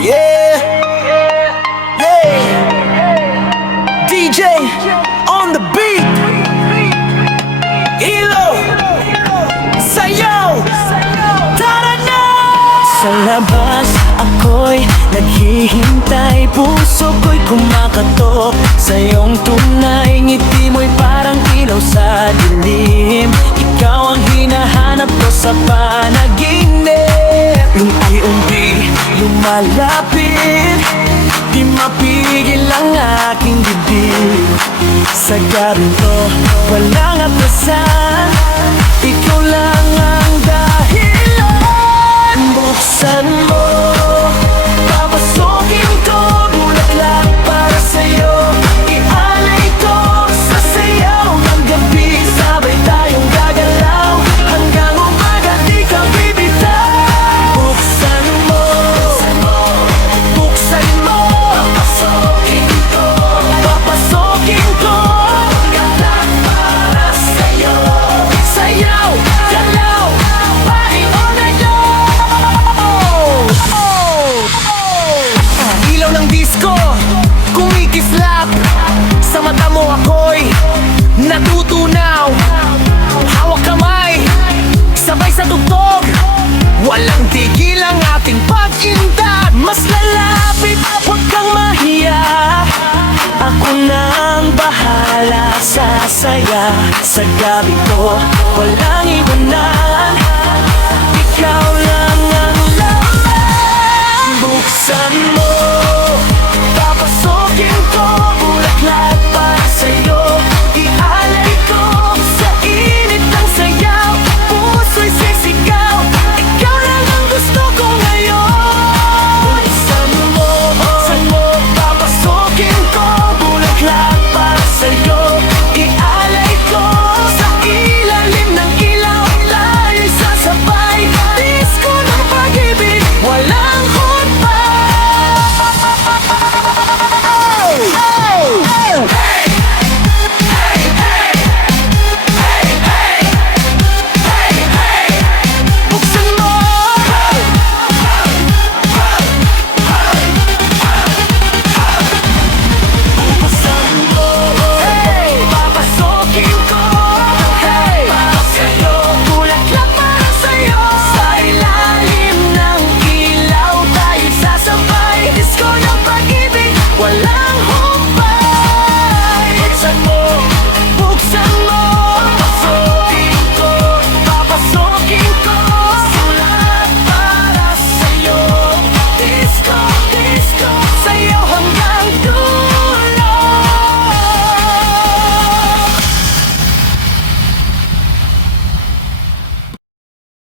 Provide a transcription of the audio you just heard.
Yeah, yeah. DJ on the beat. Ilo, sayaw, tara na! Sa labas ako'y naghihintay, puso ko'y kumakatok sa iyong tunay. Ngiti mo'y parang ilaw sa dilim, ikaw ang hinahanap ko sa panaginip. Unti-unti lumalapit, di mapigil ang aking dibdib. Sa gabing to, walang atasan, ikaw lang ang dahilan. Buksan mo, papasukin ko, bulaklak para sa'yo. Ialay ko sa sayaw ng gabi, sabay tayong gagalaw hanggang umaga, di ka bibitaw. Buksan mo, buksan mo, papasukin ko, papasukin ko. Bulaklak para sa'yo, sayaw, galaw, party all night long. Ilaw ng disco, kumikislap, sa mata mo ako'y natutunaw. Hawak kamay, sabay sa tugtog, walang tigil ang ating pag-indat. Mas lalapit, huwag kang mahiya, ako na ang bahala sa saya. Sa gabi ko, walang iba na,